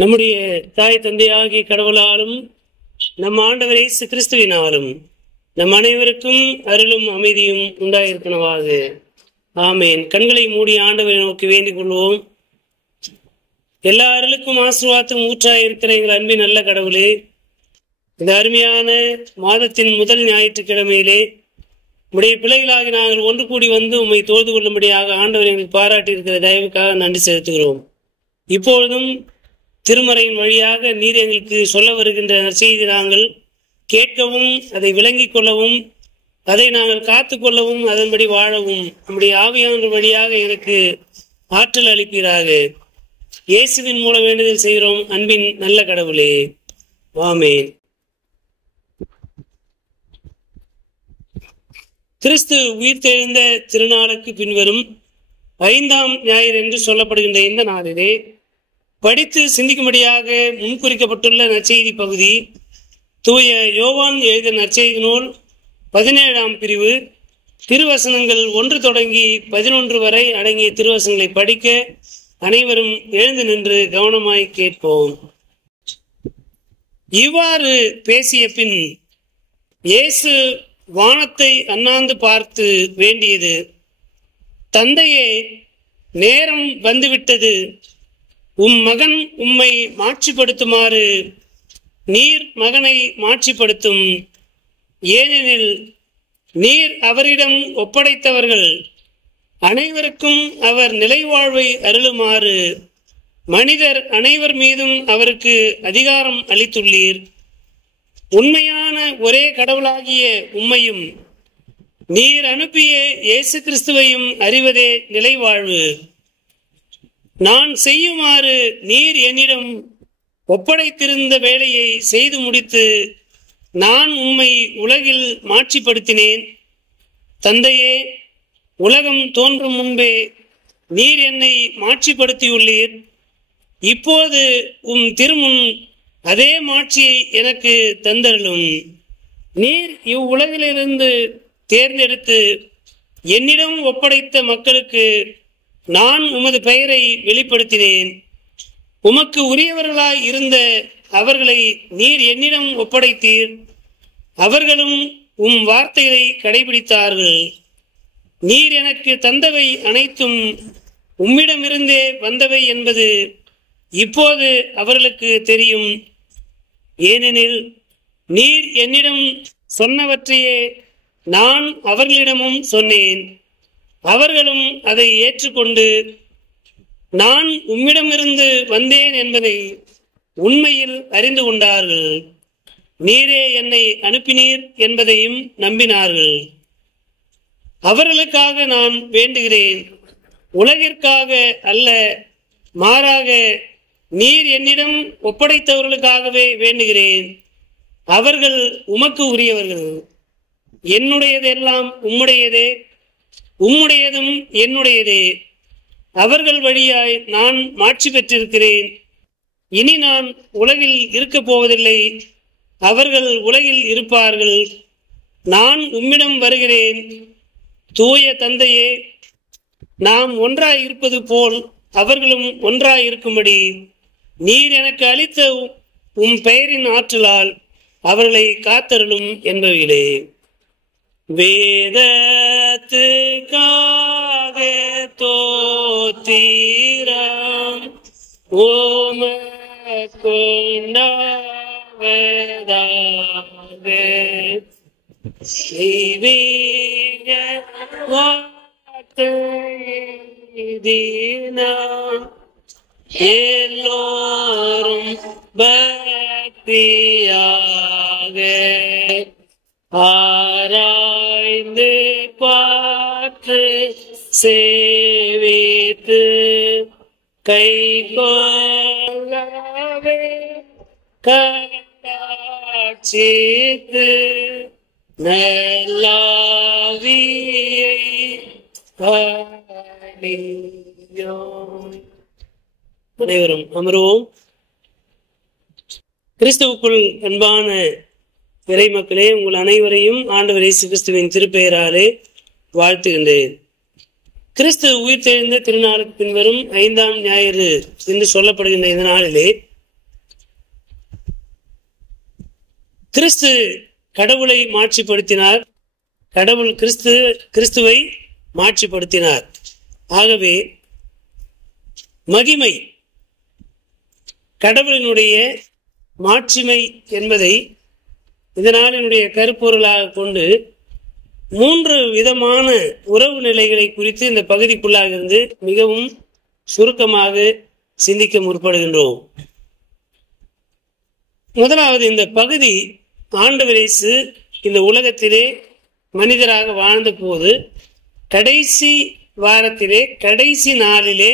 நம்முடைய தாய் தந்தையாகிய கடவுளாலும் நம் ஆண்டவர் இயேசு கிறிஸ்துவினாலும் நம் அனைவருக்கும் அருளும் அமைதியும் உண்டாயிருக்கனவாக. ஆமேன். கண்களை மூடி ஆண்டவரை நோக்கி வேண்டிக் கொள்வோம். எல்லா அருளுக்கும் ஆசீர்வாதத்தும் ஊற்றாயிருக்கிற எங்கள் அன்பின் நல்ல கடவுளே, இந்த அருமையான மாதத்தின் முதல் ஞாயிற்றுக்கிழமையிலே உடைய பிள்ளைகளாகி நாங்கள் ஒன்று கூடி வந்து உம்மை தொழுது கொள்ளும்படியாக ஆண்டவர் எங்களுக்கு பாராட்டி இருக்கிற தயவுக்காக நன்றி செலுத்துகிறோம். இப்பொழுதும் திருமறையின் வழியாக நீர் எங்களுக்கு சொல்ல வருகின்ற நற்செய்தி நாங்கள் கேட்கவும் அதை விளங்கிக் கொள்ளவும் அதை நாங்கள் காத்து கொள்ளவும் அதன்படி வாழவும் நம்முடைய ஆவியானவர் வழியாக எனக்கு ஆற்றல் அளிப்பீராக. இயேசுவின் மூலம் வேண்டுதல் செய்கிறோம் அன்பின் நல்ல கடவுளே. ஆமேன். கிறிஸ்து உயிர்த்தெழுந்த திருநாளுக்கு பின்வரும் 5ஆம் ஞாயிறு என்று சொல்லப்படுகின்ற இந்த நாளிலே படித்து சிந்திக்கும்படியாக முன்குறிக்கப்பட்டுள்ள நற்செய்தி பகுதி தூய யோவான் எழுதிய நற்செய்தி நூல் 17ஆம் பிரிவு திருவசனங்கள் 1 தொடங்கி 11 வரை அடங்கிய திருவசனங்களை படிக்க அனைவரும் எழுந்து நின்று கவனமாய் கேட்போம். இவ்வாறு பேசிய பின் இயேசு வானத்தை அண்ணாந்து பார்த்து வேண்டியது, தந்தையே, நேரம் வந்துவிட்டது. மகன் உம்மை மாட்சிப்படுத்துமாறு நீர் மகனை மாட்சிப்படுத்தும். ஏனெனில் நீர் அவரிடம் ஒப்படைத்தவர்கள் அனைவருக்கும் அவர் நிலைவாழ்வை அருளுமாறு மனிதர் அனைவர் மீதும் அவருக்கு அதிகாரம் அளித்துள்ளீர். உண்மையான ஒரே கடவுளாகிய உம்மையும் நீர் அனுப்பிய இயேசு கிறிஸ்துவையும் அறிவதே நிலைவாழ்வு. நான் செய்யுமாறு நீர் என்னிடம் ஒப்படைத்திருந்த வேலையை செய்து முடித்து நான் உம்மை உலகில் மாட்சிப்படுத்தினேன். தந்தையே, உலகம் தோன்றும் முன்பே நீர் என்னை மாட்சிப்படுத்தியுள்ளீர். இப்போது திருமுன் அதே மாட்சியை எனக்கு தந்தருளும். நீர் இவ்வுலகிலிருந்து தேர்ந்தெடுத்து என்னிடம் ஒப்படைத்த மக்களுக்கு நான் உமது பெயரை வெளிப்படுத்தினேன். உமக்கு உரியவர்களாய் இருந்த அவர்களை நீர் என்னிடம் ஒப்படைத்தீர். அவர்களும் வார்த்தைகளை கடைபிடித்தார்கள். நீர் எனக்கு தந்தவை அனைத்தும் உம்மிடமிருந்தே வந்தவை என்பது இப்போது அவர்களுக்கு தெரியும். ஏனெனில் நீர் என்னிடம் சொன்னவற்றையே நான் அவர்களிடமும் சொன்னேன். அவர்களும் அதை ஏற்றுக்கொண்டு நான் உம்மிடமிருந்து வந்தேன் என்பதை உண்மையில் அறிந்து கொண்டார்கள். நீரே என்னை அனுப்பினீர் என்பதையும் நம்பினார்கள். அவர்களுக்காக நான் வேண்டுகிறேன், உலகிற்காக அல்ல, மாறாக நீர் என்னிடம் ஒப்படைத்தவர்களுக்காகவே வேண்டுகிறேன். அவர்கள் உமக்கு உரியவர்கள். என்னுடையதெல்லாம் உம்முடையதே, உம்முடையதும் என்னுடையதே. அவர்கள் வழியாய் நான் மாட்சி பெற்றிருக்கிறேன். இனி நான் உலகில் இருக்கப் போவதில்லை, அவர்கள் உலகில் இருப்பார்கள். நான் உம்மிடம் வருகிறேன். தூய தந்தையே, நாம் ஒன்றாய் இருப்பது போல் அவர்களும் ஒன்றாய் இருக்கும்படி நீர் எனக்கு அளித்த பெயரின் ஆற்றலால் அவர்களை காத்தருளும் என்பவைகளே. வேதத்துக்காக தோத்திரம் ஓமக்குண்டாவதாக செய்வீக வார்த்தையினால் எல்லோரும் பக்தியாக ஆராய்ந்து பார்த்து சேவித்து கை கொள்ளவே கண்டாட்சித்து நல்லாவியை அனைவரும் அமருவோம். கிறிஸ்துவுக்குள் அன்பான இறை மக்களே, உங்கள் அனைவரையும் ஆண்டவர் இயேசு கிறிஸ்துவின் திருப்பெயராலே வாழ்த்துகின்றேன். கிறிஸ்து உயிர்த்தெழுந்த திருநாளுக்கு பின்வரும் 5ஆம் ஞாயிறு என்று சொல்லப்படுகின்ற இந்த நாளிலே கிறிஸ்து கடவுளை மாட்சிப்படுத்தினார், கடவுள் கிறிஸ்துவை மாட்சிப்படுத்தினார். ஆகவே மகிமை கடவுளினுடைய மாட்சிமை என்பதை இதனால் என்னுடைய கருப்பொருளாக கொண்டு 3 விதமான உறவு நிலைகளை குறித்து இந்த பகுதிக்குள்ளாக இருந்து மிகவும் சுருக்கமாக சிந்திக்க முற்படுகின்றோம். முதலாவது, இந்த பகுதி ஆண்டவர் இயேசு இந்த உலகத்திலே மனிதராக வாழ்ந்த போது கடைசி வாரத்திலே, கடைசி நாளிலே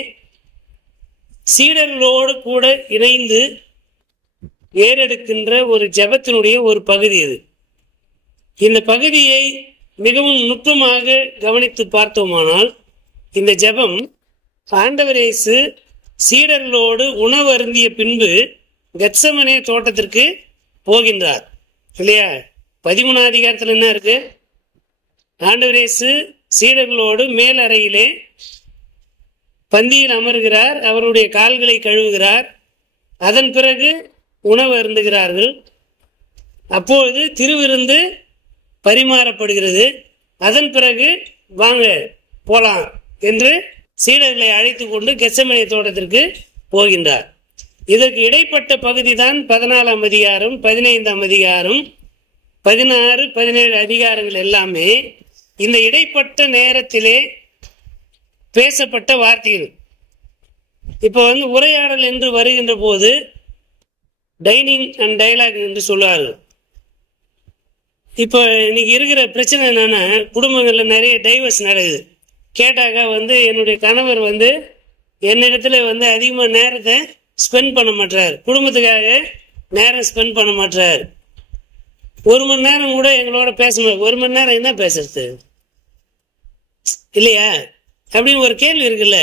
சீடர்களோடு கூட இணைந்து ஏறெடுக்கின்ற ஒரு ஜெபத்தினுடைய ஒரு பகுதி இது. இந்த பகுதியை மிகவும் நுட்பமாக கவனித்து பார்த்தோமானால், இந்த ஜெபம் ஆண்டவர் இயேசு சீடர்களோடு உணவு அருந்திய பின்பு கெத்செமனே தோட்டத்திற்கு போகின்றார் இல்லையா? 13ஆம் அதிகாரத்தில் என்ன இருக்கு? ஆண்டவர் இயேசு சீடர்களோடு மேல் அறையிலே பந்தியில் அமர்கிறார், அவருடைய கால்களை கழுவுகிறார், அதன் பிறகு உணவு அருந்துகிறார்கள். அப்பொழுது திருவிருந்து பரிமாறப்படுகிறது. அதன் பிறகு வாங்க போலாம் என்று சீடர்களை அழைத்து கொண்டு கெத்செமனே தோட்டத்திற்கு போகின்றார். இதற்கு இடைப்பட்ட பகுதி தான் 14ஆம் அதிகாரம், 15ஆம் அதிகாரம், 16, 17 அதிகாரங்கள் எல்லாமே இந்த இடைப்பட்ட நேரத்திலே பேசப்பட்ட வார்த்தைகள். இப்போ உரையாடல் என்று வருகின்ற போது டைனிங் அண்ட் டயலாக் என்று சொல்லுவார்கள். இப்போ இன்னைக்கு இருக்கிற பிரச்சனை என்னன்னா, குடும்பங்களில் நிறைய டைவர்ஸ் நடக்குது. கேட்டாக்கா என்னுடைய கணவர் என்னிடத்துல அதிகமாக நேரத்தை ஸ்பெண்ட் பண்ண மாட்டார், குடும்பத்துக்காக நேரம் ஸ்பெண்ட் பண்ண மாட்டார். 1 மணி நேரம் கூட எங்களோட பேச மாட்டார். 1 மணி நேரம் என்ன பேசுறது இல்லையா அப்படின்னு ஒரு கேள்வி இருக்குல்ல.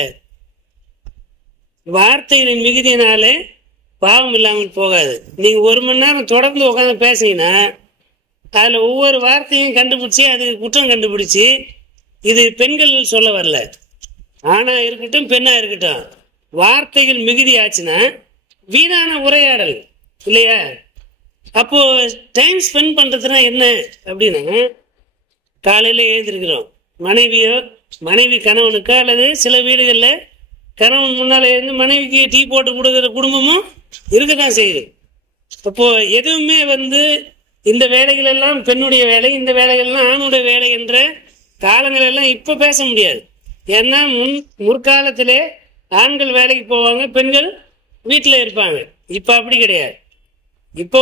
வார்த்தைகளின் மிகுதியினாலே பாவம் இல்லாமல் போகாது. நீங்க 1 மணி நேரம் தொடர்ந்து உட்காந்து பேசிங்கன்னா அதுல ஒவ்வொரு வார்த்தையும் கண்டுபிடிச்சி அதுக்கு குற்றம் கண்டுபிடிச்சி, இது பெண்கள் சொல்ல வரல, ஆணா இருக்கட்டும் பெண்ணா இருக்கட்டும், வார்த்தைகள் மிகுதி ஆச்சுன்னா வீணான உரையாடல் இல்லையா? அப்போ டைம் ஸ்பெண்ட் பண்றதுனா என்ன அப்படின்னா, காலையில எழுந்திருக்கிறோம், மனைவி கணவனுக்கு, அல்லது சில வீடுகளில் கணவன் முன்னால இருந்து மனைவிக்கு டீ போட்டு கொடுக்குற குடும்பமும் இருக்கதான் செய்யுது. அப்போ எதுவுமே இந்த வேலைகள் எல்லாம் பெண்ணுடைய வேலை, இந்த வேலைகள்லாம் ஆணுடைய வேலை என்ற காலங்கள் எல்லாம் இப்ப பேச முடியாது. ஏன்னா முற்காலத்திலே ஆண்கள் வேலைக்கு போவாங்க, பெண்கள் வீட்டில் இருப்பாங்க. இப்ப அப்படி கிடையாது. இப்போ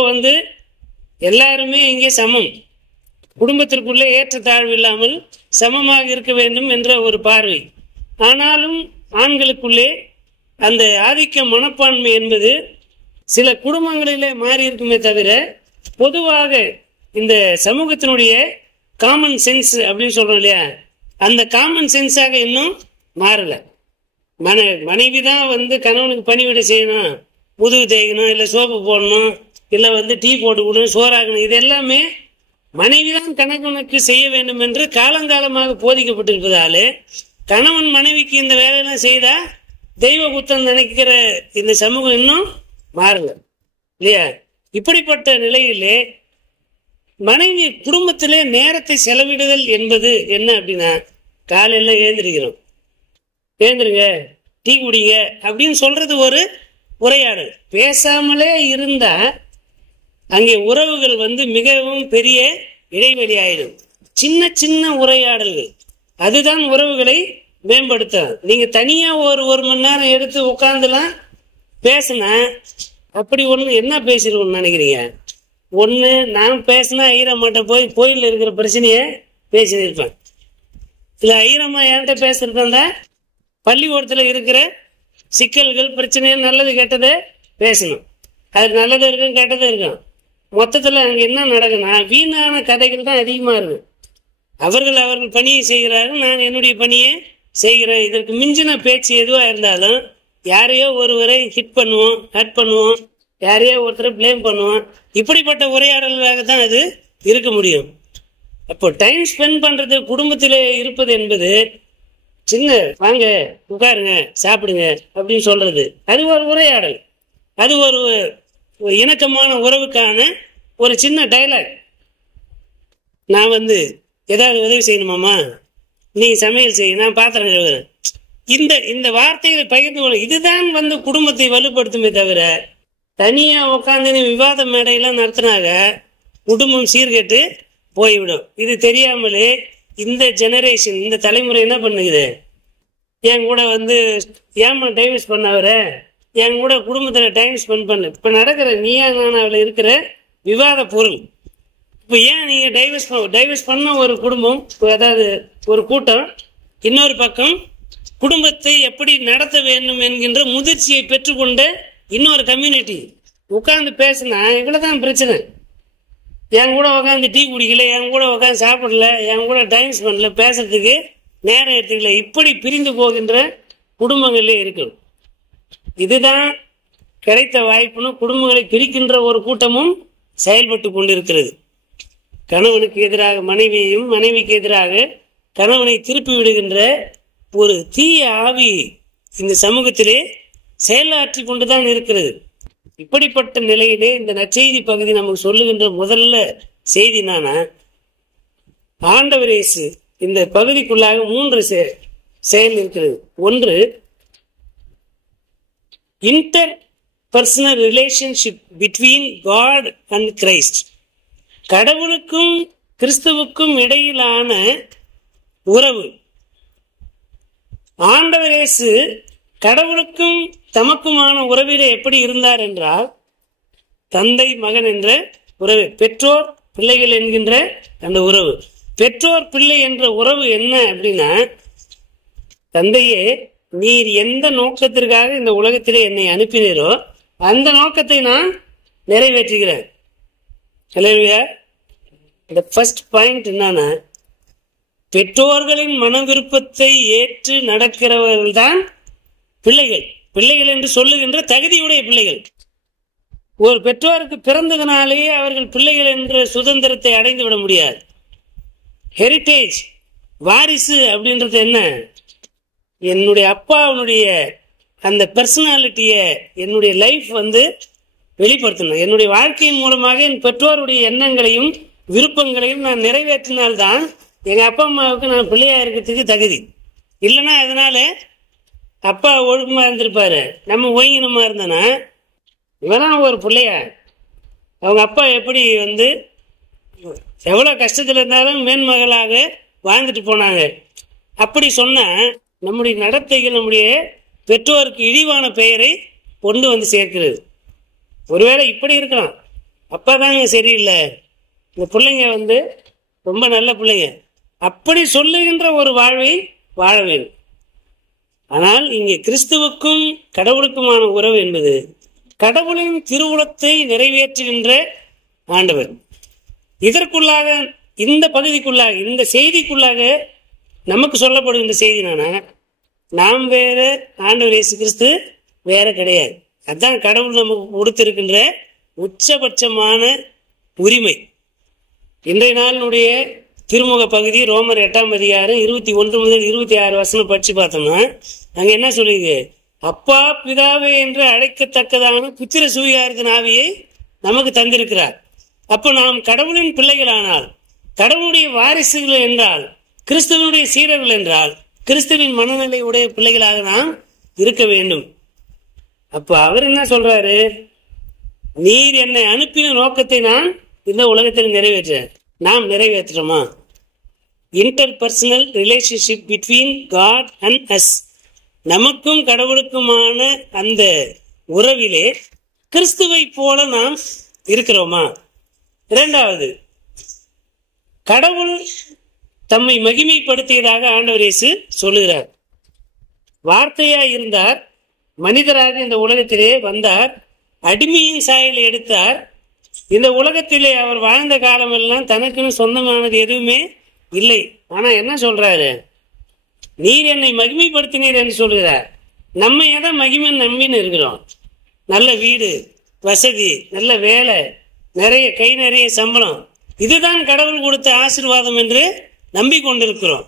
எல்லாருமே இங்கே சமம், குடும்பத்திற்குள்ளே ஏற்றத்தாழ்வு இல்லாமல் சமமாக இருக்க வேண்டும் என்ற ஒரு பார்வை. ஆனாலும் ஆண்களுக்குள்ளே அந்த ஆதிக்க மனப்பான்மை என்பது சில குடும்பங்களிலே மாறி இருக்குமே தவிர, பொதுவாக இந்த சமூகத்தினுடைய காமன் சென்ஸ் அப்படின்னு சொல்றோம் இல்லையா, அந்த காமன் சென்ஸாக இன்னும் மாறல. மனைவி தான் கணவனுக்கு பணிவிடை செய்யணும், முதுகு தேய்க்கணும், இல்லை சோப்பு போடணும், இல்லை டீ போட்டு கொடுக்கணும், சோறாகணும், இது எல்லாமே மனைவிதான் கணவனுக்கு செய்ய வேண்டும் என்று காலங்காலமாக போதிக்கப்பட்டிருப்பதாலே கணவன் மனைவிக்கு இந்த வேலையெல்லாம் செய்தா தெய்வ குத்தம் நினைக்கிற இந்த சமூகம் இன்னும் மாறல இல்லையா? இப்படிப்பட்ட நிலையிலே மனைவி குடும்பத்திலே நேரத்தை செலவிடுதல் என்பது என்ன அப்படின்னா, காலையில எழுந்திருங்க, டீ குடிங்க அப்படின்னு சொல்றது ஒரு உரையாடல். பேசாமலே இருந்தா அங்கே உறவுகள் மிகவும் பெரிய இடைவெளி ஆயிடும். சின்ன சின்ன உரையாடல்கள் அதுதான் உறவுகளை மேம்படுத்த. நீங்க தனியா ஒரு மணி நேரம் எடுத்து உட்காந்துலாம் பேசினா அப்படி ஒன்று என்ன பேசிடுவோம்னு நினைக்கிறீங்க? ஒன்று நான் பேசினா ஐயரம்மாட்ட போய் கோயிலில் இருக்கிற பிரச்சனையை பேசியிருப்பேன், இல்லை ஐயரம்மா என்கிட்ட பேசுறதா பள்ளிக்கூடத்தில் இருக்கிற சிக்கல்கள் பிரச்சனை நல்லது கெட்டதை பேசணும். அது நல்லது இருக்கும் கெட்டது இருக்கும். மொத்தத்தில் அங்கே என்ன நடக்குன்னா வீணான கதைகள் தான் அதிகமாக இருக்கு. அவர்கள் பணியை செய்கிறார்கள், நான் என்னுடைய பணியை செய்கிறேன். இதற்கு மிஞ்சின பேச்சு எதுவாக இருந்தாலும் யாரையோ ஒருவரை ஹிட் பண்ணுவோம், யாரையோ ஒருத்தரை பிளேம் பண்ணுவோம். இப்படிப்பட்ட உரையாடல்களாக தான் அது இருக்க முடியும். அப்போ டைம் ஸ்பெண்ட் பண்றது குடும்பத்திலே இருப்பது என்பது சின்ன வாங்க உட்காருங்க சாப்பிடுங்க அப்படின்னு சொல்றது அது ஒரு உரையாடல், அது ஒரு இணக்கமான உறவுக்கான ஒரு சின்ன டைலாக், நான் வந்து ஏதாவது உதவி செய்யணுமாம்மா, நீ சமையல் செய்ய, நான் பாத்திரம் கழுவுறேன், இந்த வார்த்தைகளை பகிர்ந்து கொள்ள, இதுதான் வந்து குடும்பத்தை வலுப்படுத்துமே தவிர தனியா உட்காந்து விவாத மேடையெல்லாம் நடத்தினாங்க குடும்பம் சீர்கெட்டு போய்விடும். இது தெரியாமலே இந்த ஜெனரேஷன், இந்த தலைமுறை என்ன பண்ணுது, என் கூட வந்து ஏமா டைவர்ஸ் பண்ணவர, என் கூட குடும்பத்தில் டைம் ஸ்பெண்ட் பண்ணு. இப்போ நடக்கிற நீயா நானாவில் இருக்கிற விவாத பொருள். இப்போ ஏன் நீங்கள் டைவர்ஸ் பண்ண ஒரு குடும்பம், அதாவது ஒரு கூட்டம், இன்னொரு பக்கம் குடும்பத்தை எப்படி நடத்த வேண்டும் என்கின்ற முதிர்ச்சியை பெற்றுக்கொண்ட இன்னொரு கம்யூனிட்டி உட்காந்து பேசினா இவ்வளோதான் பிரச்சனை. என் கூட உட்காந்து டீ குடிக்கல, என் கூட உட்காந்து சாப்பிடல, என் கூட டைம் ஸ்பெண்ட்ல, பேசுறதுக்கு நேரம் எடுத்துக்கல, இப்படி பிரிந்து போகின்ற குடும்பங்களே இருக்கணும். இதுதான் கிடைத்த வாய்ப்புன்னு குடும்பங்களை பிரிக்கின்ற ஒரு கூட்டமும் செயல்பட்டு கொண்டிருக்கிறது. கணவனுக்கு எதிராக மனைவியையும், மனைவிக்கு எதிராக கணவனை திருப்பி விடுகின்ற ஒரு தீய ஆவி இந்த சமூகத்திலே செயலாற்றி கொண்டுதான் இருக்கிறது. இப்படிப்பட்ட நிலையிலே இந்த நற்செய்தி பகுதி நமக்கு சொல்லுகின்ற முதல்ல செய்தி என்னன்னா, ஆண்டவர் இயேசு இந்த பகுதிக்குள்ளாக 3 செயல் இருக்கிறது. ஒன்று, interpersonal relationship between God and Christ. கடவுளுக்கும் கிறிஸ்துவுக்கும் இடையிலான உறவு. ஆண்டவர் இயேசு கடவுளுக்கும் தமக்குமான உறவிலே எப்படி இருந்தார் என்றால், தந்தை மகன் என்ற உறவு, பெற்றோர் பிள்ளைகள் என்கின்ற அந்த உறவு. பெற்றோர் பிள்ளை என்ற உறவு என்ன அப்படின்னா, தந்தையே, நீர் எந்த நோக்கத்திற்காக இந்த உலகத்திலே என்னை அனுப்பினீரோ அந்த நோக்கத்தை நான் நிறைவேற்றுகிறேன். இந்த ஃபர்ஸ்ட் பாயிண்ட் என்னன்னா, பெற்றோர்களின் மன விருப்பத்தை ஏற்று நடக்கிறவர்கள் தான் பிள்ளைகள். பிள்ளைகள் என்று சொல்லுகின்ற தகுதியுடைய பிள்ளைகள். ஒரு பெற்றோருக்கு பிறந்ததுனாலேயே அவர்கள் பிள்ளைகள் என்ற சுதந்திரத்தை அடைந்து விட முடியாது. ஹெரிட்டேஜ், வாரிசு அப்படின்றது என்ன, என்னுடைய அப்பாவுடைய அந்த பர்சனாலிட்டியை என்னுடைய லைஃப் வந்து வெளிப்படுத்தணும். என்னுடைய வாழ்க்கையின் மூலமாக என் பெற்றோருடைய எண்ணங்களையும் விருப்பங்களையும் நான் நிறைவேற்றினால்தான் எங்கள் அப்பா அம்மாவுக்கு நான் பிள்ளையா இருக்கிறதுக்கு தகுதி. இல்லைன்னா அதனால அப்பா ஒழுக்கமாக இருந்திருப்பாரு, நம்ம ஒழுங்கினமாக இருந்தோன்னா இவதான் ஒரு பிள்ளையா. அவங்க அப்பா எப்படி வந்து எவ்வளோ கஷ்டத்தில் இருந்தாலும் மேன்மகளாக வாழ்ந்துட்டு போனாங்க. அப்படி சொன்னால் நம்முடைய நடத்தைகள் நம்முடைய பெற்றோருக்கு இழிவான பெயரை கொண்டு வந்து சேர்க்கிறது. ஒருவேளை இப்படி இருக்கலாம், அப்பா தாங்க சரியில்லை, இந்த பிள்ளைங்க வந்து ரொம்ப நல்ல பிள்ளைங்க, அப்படி சொல்லுகின்ற ஒரு வாழ்வை வாழ வேண்டும். ஆனால் இங்கே கிறிஸ்துவுக்கும் கடவுளுக்குமான உறவு என்பது கடவுளின் திருவுளத்தை நிறைவேற்றுகின்ற ஆண்டவர். இதற்குள்ளாக, இந்த பகுதிக்குள்ளாக, இந்த செய்திக்குள்ளாக நமக்கு சொல்லப்படுகின்ற செய்தி என்னன்னா, நாம் வேற, ஆண்டவர் இயேசு கிறிஸ்து வேற கிடையாது. அதுதான் கடவுள் நமக்கு கொடுத்திருக்கின்ற உச்சபட்சமான உரிமை. இன்றைய நாளினுடைய திருமுக பகுதி ரோமர் 8ஆம் அதிகாரம் 21 முதல் 26 வசனம் படிச்சு பார்த்தோம்னா அங்க என்ன சொல்லுது, அப்பா பிதாவே என்று அழைக்கத்தக்கதான புத்திர சுவிகாரத்தின் ஆவியை நமக்கு தந்திருக்கிறார். அப்போ நாம் கடவுளின் பிள்ளைகளானால், கடவுளுடைய வாரிசுகள் என்றால், கிறிஸ்துவனுடைய சீடர்கள் என்றால், கிறிஸ்துவின் மனநிலை உடைய பிள்ளைகளாக நாம் இருக்க வேண்டும். அப்போ அவர் என்ன சொல்றாரு, நீர் என்னை அனுப்பின நோக்கத்தை நான் இந்த உலகத்தில் நிறைவேற்ற, நாம் நிறைவேற்றுறோமா? Interpersonal relationship between God and us, நமக்கும் கடவுளுக்குமான அந்த உறவிலே கிறிஸ்துவை போல நாம் இருக்கிறோமா? இரண்டாவது, கடவுள் தம்மை மகிமைப்படுத்தியதாக ஆண்டவர் இயேசு சொல்லுகிறார். வார்த்தையா இருந்தார், மனிதராக இந்த உலகத்திலே வந்தார், அடிமையின் சாயலை எடுத்தார். இந்த உலகத்திலே அவர் வாழ்ந்த காலமெல்லாம் தனக்குன்னு சொந்தமானது எதுவுமே இல்லை. ஆனா என்ன சொல்றாரு, நீர் என்னை மகிமைப்படுத்தினீர் என்று சொல்கிறார். நம்ம எதை மகிமை நம்பின்னு இருக்கிறோம்? நல்ல வீடு, வசதி, நல்ல வேலை, நிறைய கை நிறைய சம்பளம், இதுதான் கடவுள் கொடுத்த ஆசீர்வாதம் என்று நம்பிக்கொண்டிருக்கிறோம்.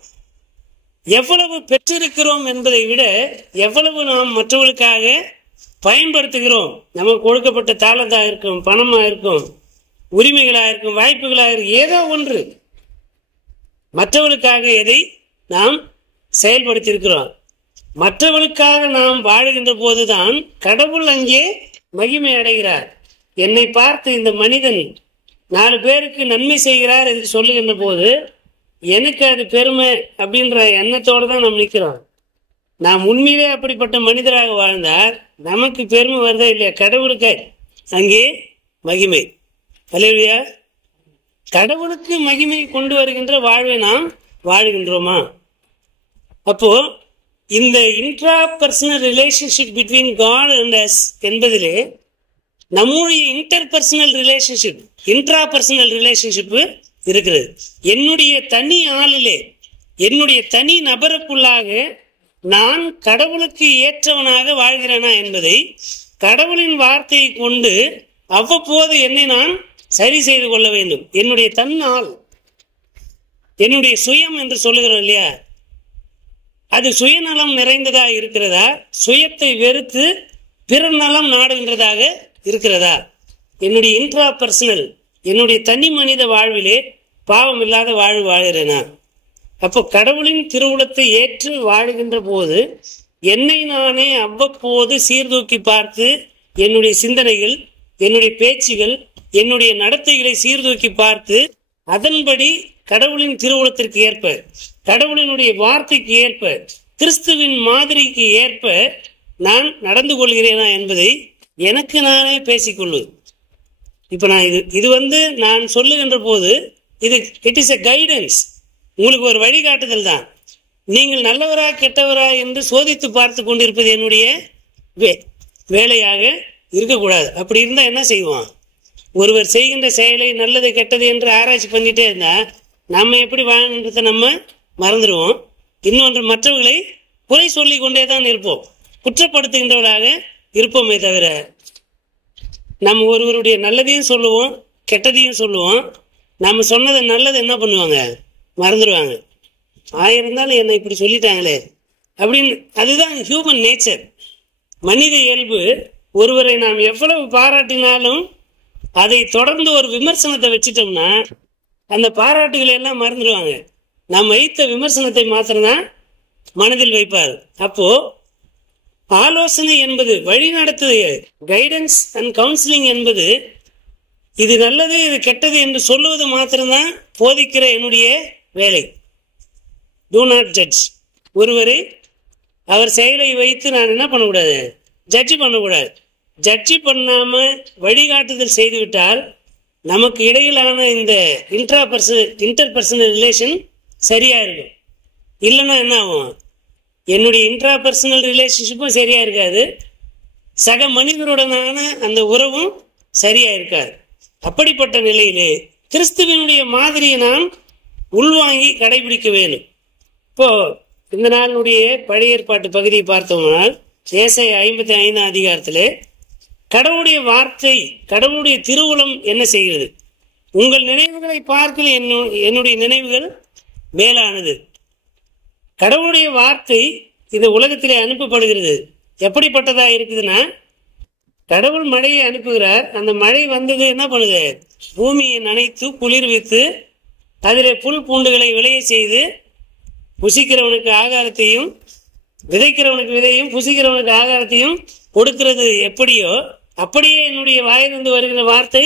எவ்வளவு பெற்றிருக்கிறோம் என்பதை விட எவ்வளவு நாம் மற்றவர்களுக்காக பயன்படுத்துகிறோம். நமக்கு கொடுக்கப்பட்ட தாளத்தாக இருக்கும், பணமாக இருக்கும், உரிமைகளாக இருக்கும், வாய்ப்புகளாக இருக்கும், ஏதோ ஒன்று மற்றவர்களுக்காக எதை நாம் செயல்படுத்தியிருக்கிறோம். மற்றவர்களுக்காக நாம் வாழுகின்ற போதுதான் கடவுள் அங்கே மகிமை அடைகிறார். என்னை பார்த்து இந்த மனிதன் 4 பேருக்கு நன்மை செய்கிறார் என்று சொல்லுகின்ற போது எனக்கு அது பெருமை அப்படின்ற எண்ணத்தோடு தான் நாம் நிற்கிறோம். நாம் உண்மையிலே அப்படிப்பட்ட மனிதராக வாழ்ந்தால் நமக்கு பெருமை வருதா இல்லையா? கடவுளுக்கு அங்கே மகிமை. அல்லேலூயா. கடவுளுக்கு மகிமை கொண்டு வருகின்ற வாழ்வை நாம் வாழுகின்றோமா? அப்போ இந்த intrapersonal relationship between God and us என்பதிலே நம்முடைய interpersonal relationship, intrapersonal relationship இருக்கிறது. என்னுடைய தனி ஆளிலே, என்னுடைய தனி நபருக்குள்ளாக நான் கடவுளுக்கு ஏற்றவனாக வாழ்கிறேனா என்பதை கடவுளின் வார்த்தையை கொண்டு அவ்வப்போது என்னை நான் சரி செய்து கொள்ள வேண்டும். என்னுடைய தன்னால், என்னுடைய சுயம் என்று சொல்லுகிறோம் இல்லையா, அது சுயநலம் நிறைந்ததாக இருக்கிறதா, சுயத்தை வெறுத்து பிறர் நலம் நாடுகின்றதாக இருக்கிறதா? என்னுடைய இன்ட்ரா பர்சனல், என்னுடைய தனி மனித வாழ்விலே பாவம் இல்லாத வாழ்வு வாழ்கிறேனா? அப்போ கடவுளின் திருவுளத்தை ஏற்று வாழுகின்ற போது என்னை நானே அவ்வப்போது சீர்தூக்கி பார்த்து என்னுடைய சிந்தனைகள், என்னுடைய பேச்சுகள், என்னுடைய நடத்தைகளை சீர்தூக்கி பார்த்து அதன்படி கடவுளின் திருவுளத்திற்கு ஏற்ப, கடவுளினுடைய வார்த்தைக்கு ஏற்ப, கிறிஸ்துவின் மாதிரிக்கு ஏற்ப நான் நடந்து கொள்கிறேனா என்பதை எனக்கு நானே பேசிக்கொள்வது. இப்போ நான் இது நான் சொல்லுகின்ற போது இட் இஸ் எ கைடன்ஸ், உங்களுக்கு ஒரு வழிகாட்டுதல் தான். நீங்கள் நல்லவரா கெட்டவரா என்று சோதித்து பார்த்து கொண்டிருப்பது என்னுடைய வேலையாக இருக்கக்கூடாது. அப்படி இருந்தால் என்ன செய்வோம்? ஒருவர் செய்கின்ற செயலை நல்லது கெட்டது என்று ஆராய்ச்சி பண்ணிட்டே இருந்தால் நம்ம எப்படி வாழணுன்றதை நம்ம மறந்துடுவோம். இன்னொன்று, மற்றவர்களை குறை சொல்லி கொண்டே தான் இருப்போம், குற்றப்படுத்துகின்றவர்களாக இருப்போமே தவிர நம்ம ஒருவருடைய நல்லதையும் சொல்லுவோம், கெட்டதையும் சொல்லுவோம். நம்ம சொன்னதை நல்லது என்ன பண்ணுவாங்க? மறந்துடுவாங்க. இருந்தாலும் என்னை இப்படி சொல்லிட்டாங்களே அப்படின்னு. அதுதான் ஹியூமன் நேச்சர், மனித இயல்பு. ஒருவரை நாம் எவ்வளவு பாராட்டினாலும் அதை தொடர்ந்து ஒரு விமர்சனத்தை வச்சிட்டோம்னா அந்த பாராட்டுகளை எல்லாம் மறந்துடுவாங்க. நாம் வைத்த விமர்சனத்தை மாத்திரம்தான் மனதில் வைப்பார். அப்போ ஆலோசனை என்பது, வழி நடத்துதல், கைடன்ஸ் அண்ட் கவுன்சிலிங் என்பது இது நல்லது இது கெட்டது என்று சொல்லுவது மாத்திரம்தான் போதிக்கிற என்னுடைய வேலை. Do not judge. ஒருவரை அவர் செயலை வைத்து நான் என்ன பண்ணக்கூடாது? ஜட்ஜி பண்ணக்கூடாது. ஜட்ஜி பண்ணாம வழிகாட்டுதல் செய்துவிட்டால் நமக்கு இடையிலான இந்த இன்டர் பர்சனல் ரிலேஷன் சரியா இருக்கும். இல்லைன்னா என்ன ஆகும்? என்னுடைய இன்ட்ரா பர்சனல் ரிலேஷன்ஷிப்பும் சரியா இருக்காது, சக மனிதருடனான அந்த உறவும் சரியா இருக்காது. அப்படிப்பட்ட நிலையிலே கிறிஸ்துவனுடைய மாதிரியை நாம் உள்வாங்கி கடைபிடிக்க வேண்டும். இப்போ இந்த நாளுடைய பழைய ஏற்பாட்டு பகுதியை பார்த்தோம்னால் ஏசாயா 55 அதிகாரத்திலே கடவுளுடைய வார்த்தை, கடவுளுடைய திருவுளம் என்ன செய்கிறது? உங்கள் நினைவுகளை பார்க்கல என்னுடைய நினைவுகள் மேலானது. கடவுளுடைய வார்த்தை இந்த உலகத்திலே அனுப்பப்படுகிறது. எப்படிப்பட்டதா இருக்குதுன்னா, கடவுள் மழையை அனுப்புகிறார். அந்த மழை வந்தது என்ன பண்ணுது? பூமியை நனைத்து குளிர்வித்து அதில் புல் பூண்டுகளை விளைய செய்து புசிக்கிறவனுக்கு ஆகாரத்தையும், விதைக்கிறவனுக்கு விதையும், புசிக்கிறவனுக்கு ஆகாரத்தையும் கொடுக்கிறது. எப்படியோ அப்படியே என்னுடைய வாயிலிருந்து வருகிற வார்த்தை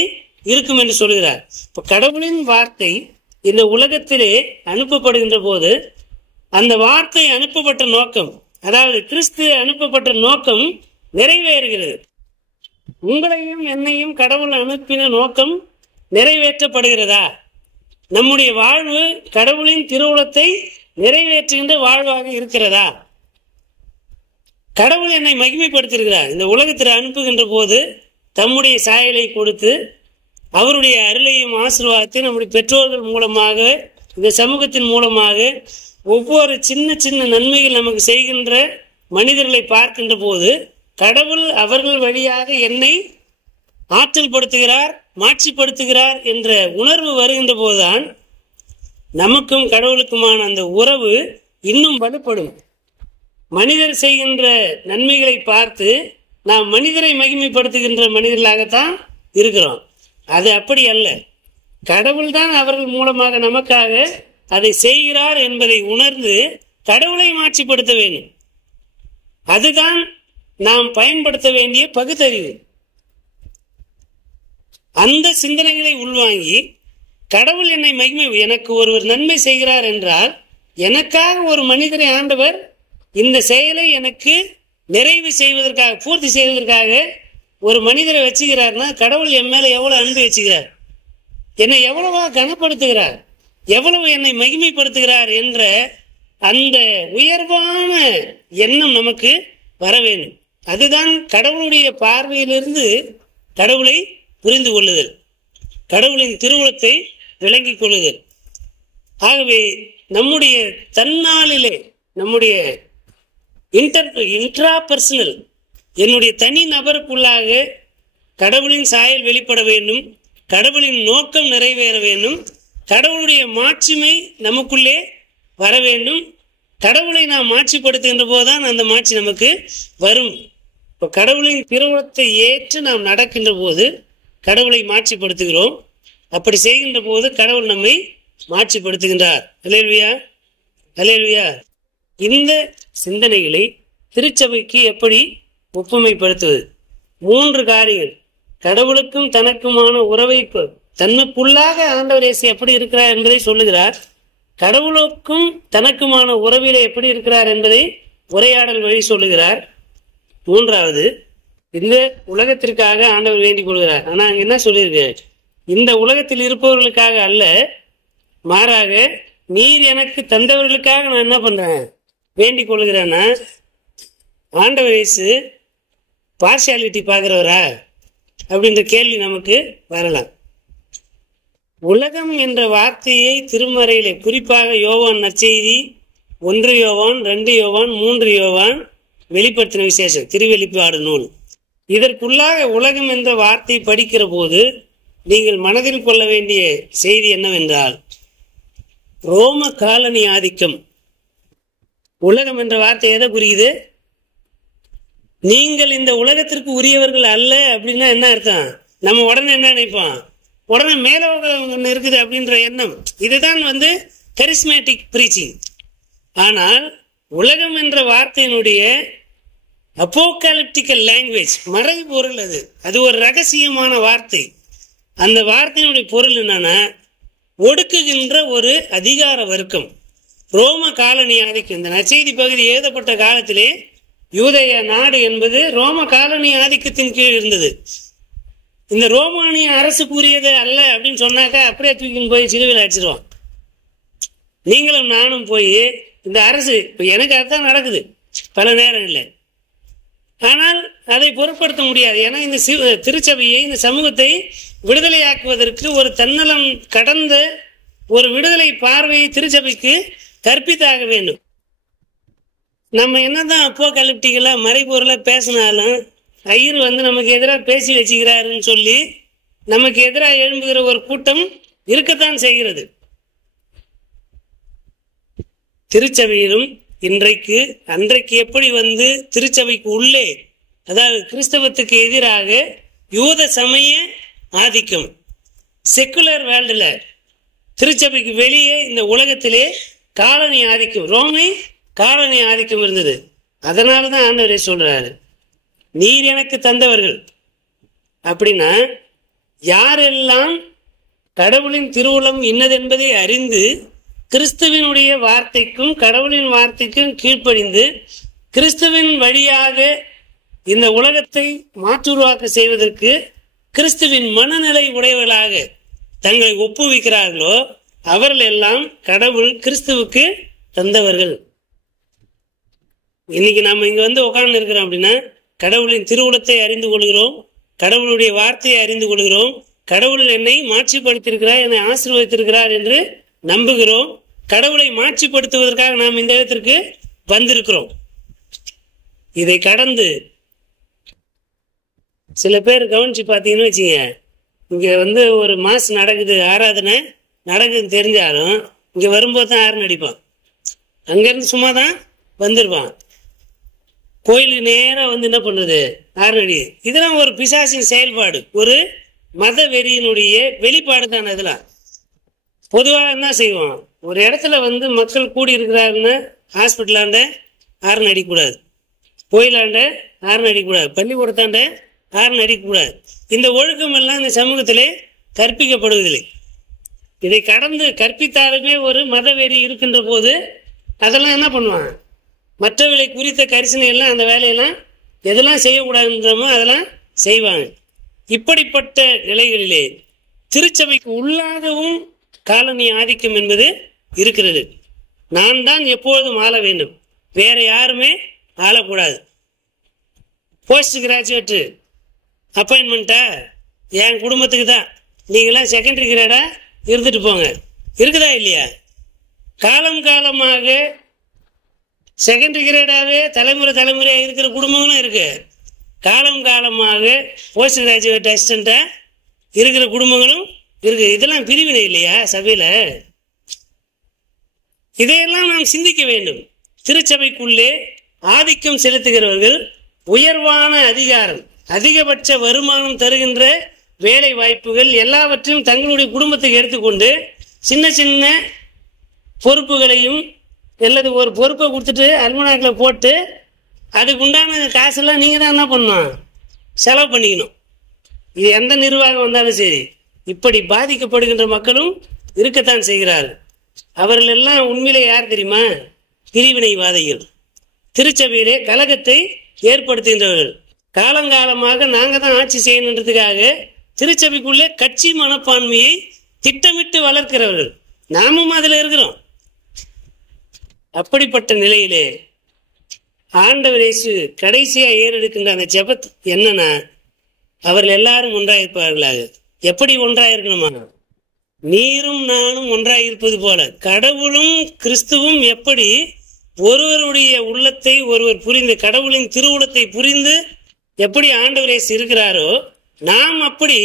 இருக்கும் என்று சொல்கிறார். இப்போ கடவுளின் வார்த்தை இந்த உலகத்திலே அனுப்பப்படுகின்ற போது அந்த வார்த்தை அனுப்பப்பட்ட நோக்கம், அதாவது கிறிஸ்து அனுப்பப்பட்ட நோக்கம் நிறைவேறுகிறது. உங்களையும் என்னையும் கடவுள் அனுப்பின நோக்கம் நிறைவேற்றப்படுகிறதா? நம்முடைய வாழ்வு கடவுளின் திருவுளத்தை நிறைவேற்றுகின்ற வாழ்வாக இருக்கிறதா? கடவுள் என்னை மகிமைப்படுத்திருக்கிறார். இந்த உலகத்தில் அனுப்புகின்ற போது தம்முடைய சாயலை கொடுத்து அவருடைய அருளையும் ஆசீர்வாதத்தையும் நம்முடைய பெற்றோர்கள் மூலமாக, இந்த சமூகத்தின் மூலமாக ஒவ்வொரு சின்ன சின்ன நன்மைகள் நமக்கு செய்கின்ற மனிதர்களை பார்க்கின்ற போது கடவுள் அவர்கள் வழியாக என்னை ஆற்றல் படுத்துகிறார், மாட்சிப்படுத்துகிறார் என்ற உணர்வு வருகின்ற போதுதான் நமக்கும் கடவுளுக்குமான அந்த உறவு இன்னும் வலுப்படும். மனிதர் செய்கின்ற நன்மைகளை பார்த்து நாம் மனிதரை மகிமைப்படுத்துகின்ற மனிதர்களாகத்தான் இருக்கிறோம். அது அப்படி அல்ல. கடவுள் தான் அவர்கள் மூலமாக நமக்காக அதை செய்கிறார் என்பதை உணர்ந்து கடவுளை மாட்சிப்படுத்த வேண்டும். அதுதான் நாம் பயன்படுத்த வேண்டிய பகுத்தறிவு. அந்த சிந்தனைகளை உள்வாங்கி கடவுள் என்னை எனக்கு ஒருவர் நன்மை செய்கிறார் என்றால், எனக்காக ஒரு மனிதரை ஆண்டவர் இந்த செயலை எனக்கு நிறைவு செய்வதற்காக, பூர்த்தி செய்வதற்காக ஒரு மனிதரை வச்சுக்கிறார்னா, கடவுள் என் மேல எவ்வளவு அன்பு வச்சுக்கிறார், என்னை எவ்வளவா கனப்படுத்துகிறார், எவ்வளவு என்னை மகிமைப்படுத்துகிறார் என்ற அந்த உயர்வான எண்ணம் நமக்கு வர வேண்டும். அதுதான் கடவுளுடைய பார்வையிலிருந்து கடவுளை புரிந்து கொள்ளுதல், கடவுளின் திருவுளத்தை விளங்கிக் கொள்ளுதல். ஆகவே நம்முடைய தன்னாலிலே, நம்முடைய இன்ட்ராபர்சனல், என்னுடைய தனி நபருக்குள்ளாக கடவுளின் சாயல் வெளிப்பட வேண்டும், கடவுளின் நோக்கம் நிறைவேற வேண்டும், கடவுளுடைய மாட்சிமை நமக்குள்ளே வர வேண்டும். கடவுளை நாம் மாட்சிப்படுத்துகின்ற போதுதான் அந்த மாட்சி நமக்கு வரும். இப்போ கடவுளின் திருவுளத்தை ஏற்று நாம் நடக்கின்ற போது கடவுளை மாட்சிப்படுத்துகிறோம். அப்படி செய்கின்ற போது கடவுள் நம்மை மாட்சிப்படுத்துகின்றார். அல்லேலூயா, அல்லேலூயா. இந்த சிந்தனைகளை திருச்சபைக்கு எப்படி ஒப்புமைப்படுத்துவது? 3 காரியங்கள். கடவுளுக்கும் தனக்குமான உறவை தன்னுக்குள்ளாக ஆண்டவர் இயேசு எப்படி இருக்கிறார் என்பதை சொல்லுகிறார். கடவுளுக்கும் தனக்குமான உறவிலே எப்படி இருக்கிறார் என்பதை உரையாடல் வழி சொல்லுகிறார். 3வது, இந்த உலகத்திற்காக ஆண்டவர் வேண்டிக் கொள்கிறார். ஆனா அங்க என்ன சொல்லியிருக்கு? இந்த உலகத்தில் இருப்பவர்களுக்காக அல்ல, மாறாக நீர் எனக்கு தந்தவர்களுக்காக நான் என்ன பண்றேன், வேண்டிக் கொள்கிறேன்னா, ஆண்டவர் இயேசு பார்ஷியாலிட்டி பார்க்கிறவரா அப்படின்ற கேள்வி நமக்கு வரலாம். உலகம் என்ற வார்த்தையை திருமறையிலே, குறிப்பாக யோவான் நற்செய்தி 1 யோவான், 2 யோவான், 3 யோவான் வெளிப்படுத்தின விசேஷம், திருவெளிப்பாடு நூல், இதற்குள்ளாக உலகம் என்ற வார்த்தை படிக்கிற போது நீங்கள் மனதில் கொள்ள வேண்டிய செய்தி என்னவென்றால், ரோம காலனி ஆதிக்கம். உலகம் என்ற வார்த்தை எதை புரியுது? நீங்கள் இந்த உலகத்திற்கு உரியவர்கள் அல்ல அப்படின்னா என்ன அர்த்தம்? நம்ம உடனே என்ன நினைப்போம்? உடனே மேல ஒன்று இருக்குது அப்படின்ற எண்ணம். இதுதான் கரிஸ்மேட்டிக் பிரீச்சிங். ஆனால் உலகம் என்ற வார்த்தையினுடைய அப்போகாலிப்டிக்கல் லாங்குவேஜ், மறைபொருள், அது ஒரு ரகசியமான வார்த்தை. அந்த வார்த்தையினுடைய பொருள் என்னன்னா, ஒடுக்குகின்ற ஒரு அதிகார வர்க்கம். ரோம காலனி ஆதிக்கம். இந்த நற்செய்தி பகுதி எழுதப்பட்ட காலத்திலே யூதேய நாடு என்பது ரோம காலனி ஆதிக்கத்தின் கீழ் இருந்தது. இந்த ரோமானிய அரசு கூறியது அல்ல அப்படின்னு சொன்னாக்கா அப்படியே தூக்கின்னு போய் சிலுவையில் அடிச்சிருவான். நீங்களும் நானும் போய் இந்த அரசு, இப்போ எனக்கு அதுதான் நடக்குது பல நேரங்களில். ஆனால் அதை பொருட்படுத்த முடியாது. ஏன்னா இந்த திருச்சபையை, இந்த சமூகத்தை விடுதலையாக்குவதற்கு ஒரு தன்னலம் கடந்த ஒரு விடுதலை பார்வையை திருச்சபைக்கு கற்பித்தாக வேண்டும். நம்ம என்னதான் அப்போகாலிப்டிக்கலா மறைபொருளா பேசினாலும் ஐயர் நமக்கு எதிராக பேசி வச்சுக்கிறாருன்னு சொல்லி நமக்கு எதிராக எழும்புகிற ஒரு கூட்டம் இருக்கத்தான் செய்கிறது. திருச்சபையிலும் அன்றைக்கு எப்படி திருச்சபைக்கு உள்ளே, அதாவது கிறிஸ்தவத்துக்கு எதிராக யூத சமய ஆதிக்கம், செக்குலர் வேர்ல்டுல, திருச்சபைக்கு வெளியே இந்த உலகத்திலே காலனி ஆதிக்கம், ரோமை காலனி ஆதிக்கம் இருந்தது. அதனாலதான் ஆண்டவரே சொல்றாரு, நீர் எனக்கு தந்தவர்கள். அப்படின்னா யாரெல்லாம் கடவுளின் திருவுளம் இன்னதென்பதை அறிந்து கிறிஸ்துவினுடைய வார்த்தைக்கும் கடவுளின் வார்த்தைக்கும் கீழ்ப்படிந்து கிறிஸ்துவின் வழியாக இந்த உலகத்தை மாற்றுருவாக்க செய்வதற்கு கிறிஸ்துவின் மனநிலை உடையவர்களாக தங்களை ஒப்புவிக்கிறார்களோ அவர்கள் எல்லாம் கடவுள் கிறிஸ்துவுக்கு தந்தவர்கள். இன்னைக்கு நம்ம இங்க உட்கார்ந்து இருக்கிறோம் அப்படின்னா கடவுளின் திருவுளத்தை அறிந்து கொள்கிறோம், கடவுளுடைய வார்த்தையை அறிந்து கொள்கிறோம், கடவுள் என்னை மாட்சிப்படுத்தியிருக்கிறார், என்னை ஆசீர்வதித்திருக்கிறார் என்று நம்புகிறோம். கடவுளை மாட்சிப்படுத்துவதற்காக நாம் இந்த இடத்திற்கு வந்திருக்கிறோம். இதை கடந்து சில பேர் கவனிச்சு பார்த்தீங்கன்னு வச்சுங்க, இங்க ஒரு மாஸ் நடக்குது, ஆராதனை நடக்குதுன்னு தெரிஞ்சாலும் இங்க வரும்போது தான் ஆறு நடிப்பான், அங்கிருந்து சும்மா தான் வந்திருப்பான். கோயிலுக்கு நேரம் என்ன பண்றது, ஆறு நடி. இதெல்லாம் ஒரு பிசாசின் செயல்பாடு, ஒரு மத வெறியினுடைய வெளிப்பாடு தான். அதெல்லாம் பொதுவாக என்ன செய்வோம், ஒரு இடத்துல மக்கள் கூடி இருக்கிறாருன்னு ஹாஸ்பிட்டலாண்ட ஹார்ன் அடிக்கக்கூடாது, கோயிலாண்ட ஹார்ன் அடிக்கக்கூடாது, பள்ளிக்கூடத்தாண்ட ஹார்ன் அடிக்கக்கூடாது. இந்த ஒழுக்கம் எல்லாம் இந்த சமூகத்திலே கற்பிக்கப்படுவதில்லை. இதை கடந்து கற்பித்தாலுமே ஒரு மத வெறி இருக்கின்ற போது அதெல்லாம் என்ன பண்ணுவாங்க, மற்றவர்களை குறித்த கரிசனை எல்லாம் அந்த வேலையெல்லாம் எதெல்லாம் செய்யக்கூடாதுன்றமோ அதெல்லாம் செய்வாங்க. இப்படிப்பட்ட நிலைகளிலே திருச்சபைக்கு உள்ளாகவும் காலனி ஆதிக்கம் என்பது இருக்கிறது. நான் தான் எப்பொழுதும் ஆள வேண்டும், வேற யாருமே ஆளக்கூடாது. போஸ்ட் கிராஜுவேட்டு அப்பாயின்மெண்ட்டா என் குடும்பத்துக்கு தான், நீங்களாம் செகண்டரி கிரேடா இருந்துட்டு போங்க. இருக்குதா இல்லையா? காலம் காலமாக செகண்டரி கிரேடாவே தலைமுறையாக இருக்கிற குடும்பங்களும் இருக்கு. காலம் காலமாக போஸ்ட் கிராஜுவேட் அசிஸ்டண்டா இருக்கிற குடும்பங்களும் இருக்கு. இதெல்லாம் பிரிவினை இல்லையா சபையில? இதையெல்லாம் நாம் சிந்திக்க வேண்டும். திருச்சபைக்குள்ளே ஆதிக்கம் செலுத்துகிறவர்கள் உயர்வான அதிகாரம், அதிகபட்ச வருமானம் தருகின்ற வேலை வாய்ப்புகள் எல்லாவற்றையும் தங்களுடைய குடும்பத்துக்கு எடுத்துக்கொண்டு சின்ன சின்ன பொறுப்புகளையும் அல்லது ஒரு பொறுப்பை கொடுத்துட்டு அல்மனாக்கில் போட்டு அதுக்கு உண்டான காசெல்லாம் நீங்கள் தான் என்ன பண்ணணும், செலவு பண்ணிக்கணும். இது எந்த நிர்வாகம் வந்தாலும் சரி. இப்படி பாதிக்கப்படுகின்ற மக்களும் இருக்கத்தான் செய்கிறார்கள். அவர்கள் எல்லாம் உண்மையிலே யார் தெரியுமா? பிரிவினைவாதிகள், திருச்சபையிலே கலகத்தை ஏற்படுத்துகின்றவர்கள். காலங்காலமாக நாங்கள் தான் ஆட்சி செய்யணுன்றதுக்காக திருச்சபைக்குள்ளே கட்சி மனப்பான்மையை திட்டமிட்டு வளர்க்கிறவர்கள். நாமும் அதில் இருக்கிறோம். அப்படிப்பட்ட நிலையிலே ஆண்டவர் இயேசு கடைசியாக ஏறெடுக்கின்ற அந்த ஜெபத் என்னன்னா, அவர்கள் எல்லாரும் ஒன்றாயிருப்பார்களாக. எப்படி ஒன்றாயிருக்கணுமா? நீரும் நானும் ஒன்றாயிருப்பது போல கடவுளும் கிறிஸ்துவும் எப்படி ஒருவருடைய உள்ளத்தை ஒருவர் புரிந்து, கடவுளின் திருவுளத்தை புரிந்து எப்படி ஆண்டவர் இயேசு இருக்கிறாரோ, நாம் அப்படி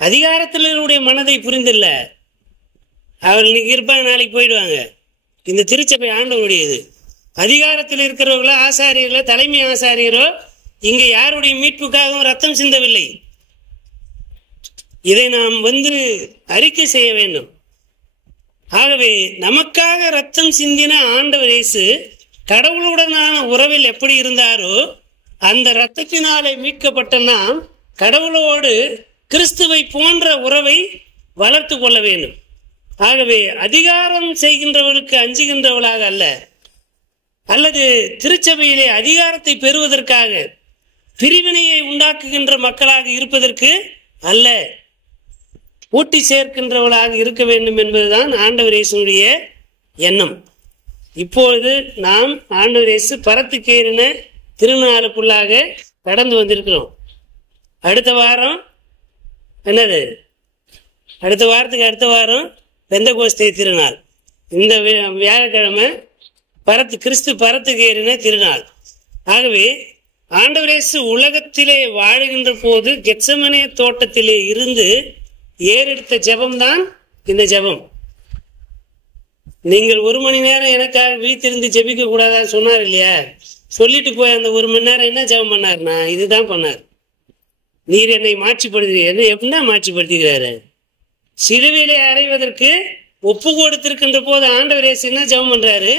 அதிகாரத்தினருடைய மனதை புரிந்தில்ல. அவர்கள் இன்னைக்கு இருப்பாங்க, நாளைக்கு போயிடுவாங்க. இந்த திருச்சபை ஆண்டவருடையது. அதிகாரத்தில் இருக்கிறவர்களோ, ஆசாரியர்களோ, தலைமை ஆசாரியரோ இங்கே யாருடைய மீட்புக்காகவும் ரத்தம் சிந்தவில்லை. இதை நாம் அறிக்கை செய்ய வேண்டும். ஆகவே நமக்காக ரத்தம் சிந்தின ஆண்டவர் இயேசு கடவுளுடனான உறவில் எப்படி இருந்தாரோ, அந்த ரத்தத்தினாலே மீட்கப்பட்ட நாம் கடவுளோடு கிறிஸ்துவை போன்ற உறவை வளர்த்து கொள்ள வேண்டும். ஆகவே அதிகாரம் செய்கின்றவர்களுக்கு அஞ்சுகின்றவர்களாக அல்ல, அல்லது திருச்சபையிலே அதிகாரத்தை பெறுவதற்காக பிரிவினையை உண்டாக்குகின்ற மக்களாக இருப்பதற்கு அல்ல, கூட்டி சேர்க்கின்றவர்களாக இருக்க வேண்டும் என்பதுதான் ஆண்டவர் இயேசுடைய எண்ணம். இப்பொழுது நாம் ஆண்டவர் இயேசு பரத்துக்கேறின திருநாளுக்குள்ளாக கடந்து வந்திருக்கிறோம். அடுத்த வாரம் என்னது? அடுத்த வாரம் பெந்தகோஸ்தே திருநாள். இந்த வியாழக்கிழமை கிறிஸ்து பரத்துக்கேறின திருநாள். ஆகவே ஆண்டவர் இயேசு உலகத்திலே வாழுகின்ற போது கெத்செமனே தோட்டத்திலே இருந்து ஏறெடுத்த ஜெபம்தான் இந்த ஜெபம். நீங்கள் 1 மணி நேரம் எனக்காக வீட்டிலிருந்து ஜெபிக்க கூடாதான்னு சொன்னார் இல்லையா? சொல்லிட்டு போய் அந்த 1 மணி நேரம் என்ன ஜெபம் பண்ணார்னா இதுதான் பண்ணார். நீர் என்னை மாட்சிப்படுத்துகிறீர். என்ன எப்படின்னா மாட்சிப்படுத்துகிறாரு? சிலுவையிலே அறைவதற்கு ஒப்பு கொடுத்திருக்கின்ற போது ஆண்டவர் இயேசு என்ன ஜெபம் பண்றாரு?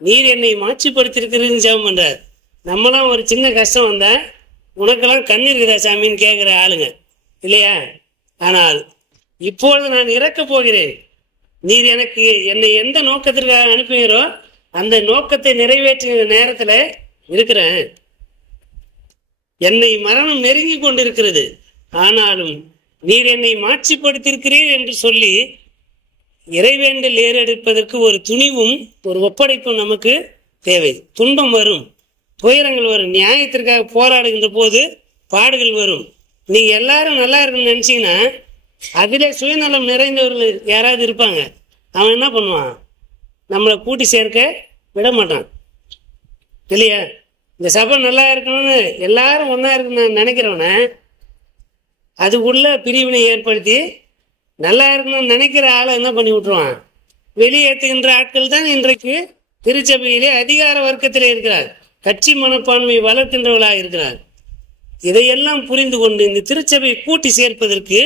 நீர் என்னை மாட்சிப்படுத்திருக்கிறீன்னு ஜெபம் பண்றாரு. நம்மளாம் ஒரு சின்ன கஷ்டம் வந்தா உனக்கெல்லாம் கண்ணீர் இருக்குதா சாமின்னு கேட்குற ஆளுங்க இல்லையா? ஆனால் இப்பொழுது நான் இறக்கப் போகிறேன், நீர் எனக்கு என்னை எந்த நோக்கத்திற்காக அனுப்புகிறோ அந்த நோக்கத்தை நிறைவேற்றுகிற நேரத்தில் இருக்கிறேன். என்னை மரணம் நெருங்கி கொண்டிருக்கிறது, ஆனாலும் நீர் என்னை மாட்சிப்படுத்தியிருக்கிறீர் என்று சொல்லி இறைவேண்டல் ஏறெடுப்பதற்கு ஒரு துணிவும் ஒரு ஒப்படைப்பும் நமக்கு தேவை. துன்பம் வரும், துயரங்கள் வரும், நியாயத்திற்காக போராடுகின்ற போது பாடுகள் வரும். நீங்க எல்லாரும் நல்லா இருக்குன்னு நினைச்சீங்கன்னா அதிலே சுயநலம் நிறைந்தவர்கள் யாராவது இருப்பாங்க. அவன் என்ன பண்ணுவான்? நம்மளை கூட்டி சேர்க்க விட மாட்டான் இல்லையா? இந்த சபை நல்லா இருக்கணும்னு எல்லாரும் ஒன்னா இருக்குன்னு நினைக்கிறவன அதுக்குள்ள பிரிவினை ஏற்படுத்தி நல்லா இருக்கணும்னு நினைக்கிற ஆளை என்ன பண்ணி விட்டுருவான்? வெளியேற்றுகின்ற ஆட்கள் தான் இன்றைக்கு திருச்சபையிலே அதிகார வர்க்கத்திலே இருக்கிறார், கட்சி மனப்பான்மையை வளர்க்கின்றவர்களாக இருக்கிறார். இதையெல்லாம் புரிந்து கொண்டு இந்த திருச்சபையை கூட்டி சேர்ப்பதற்கு